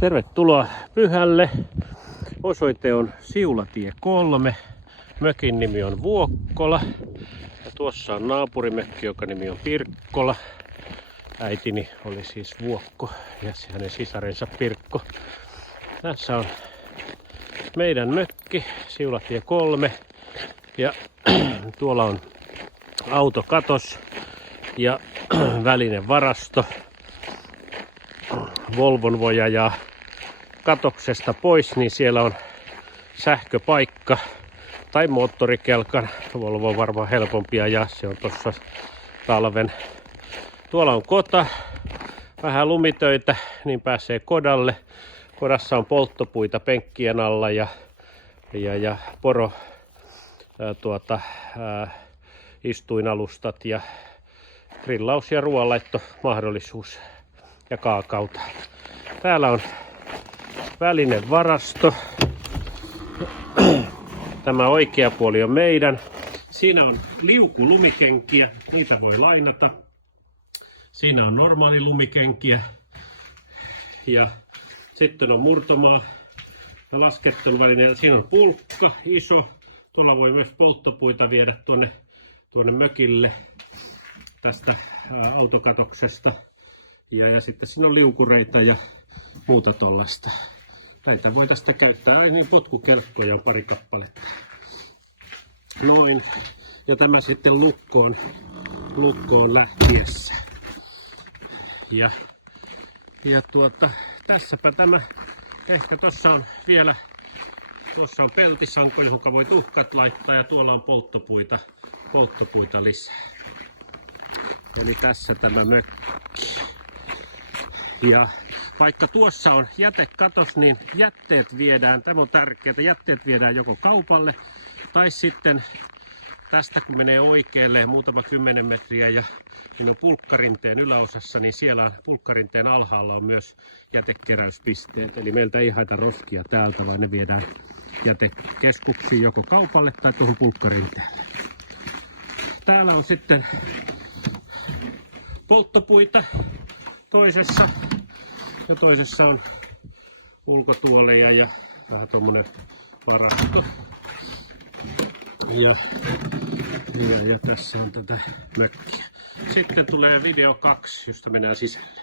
Tervetuloa Pyhälle. Osoite on Siulatie 3. Mökin nimi on Vuokkola. Ja tuossa on naapurimökki, joka nimi on Pirkkola. Äitini oli siis Vuokko ja hänen sisarensa Pirkko. Tässä on meidän mökki, Siulatie 3. Ja tuolla on autokatos ja välinen varasto. Volvon voi ajaa katoksesta pois, niin siellä on sähköpaikka tai moottorikelkan. Volvo on varmaan helpompi ajaa, se on tuossa talven. Tuolla on kota, vähän lumitöitä, niin pääsee kodalle. Kodassa on polttopuita penkkien alla ja poro istuinalustat ja grillaus- ja ruoanlaitto mahdollisuus ja kaakauta. Täällä on välinen varasto. Tämä oikea puoli on meidän. Siinä on liukulumikenkiä, niitä voi lainata. Siinä on normaali lumikenkiä. Ja sitten on murtomaa ja lasketteluväline. Siinä on pulkka, iso. Tuolla voi myös polttopuita viedä tuonne mökille tästä autokatoksesta. Ja sitten siinä on liukureita ja muuta tollaista. Näitä voi tästä käyttää. Niin potkukelkkoja on pari kappaletta. Noin. Ja tämä sitten lukkoon lähtiessä. Ja tässäpä tämä. Ehkä tuossa on vielä, tuossa on peltisanko, johon voi tuhkat laittaa, ja tuolla on polttopuita lisää. Eli tässä tämä mökki. Ja vaikka tuossa on jätekatos, niin jätteet viedään, tämä on tärkeää, jätteet viedään joko kaupalle tai sitten tästä kun menee oikealle muutama 10 metriä ja on pulkkarinteen yläosassa, niin siellä pulkkarinteen alhaalla on myös jätekeräyspisteet. Eli meiltä ei haeta roskia täältä, vaan ne viedään jätekeskuksiin joko kaupalle tai tuohon pulkkarinteelle. Täällä on sitten polttopuita toisessa. Ja toisessa on ulkotuoleja ja vähän tommonen varasto. Ja tässä on tätä mökkiä. Sitten tulee video 2, josta mennään sisälle.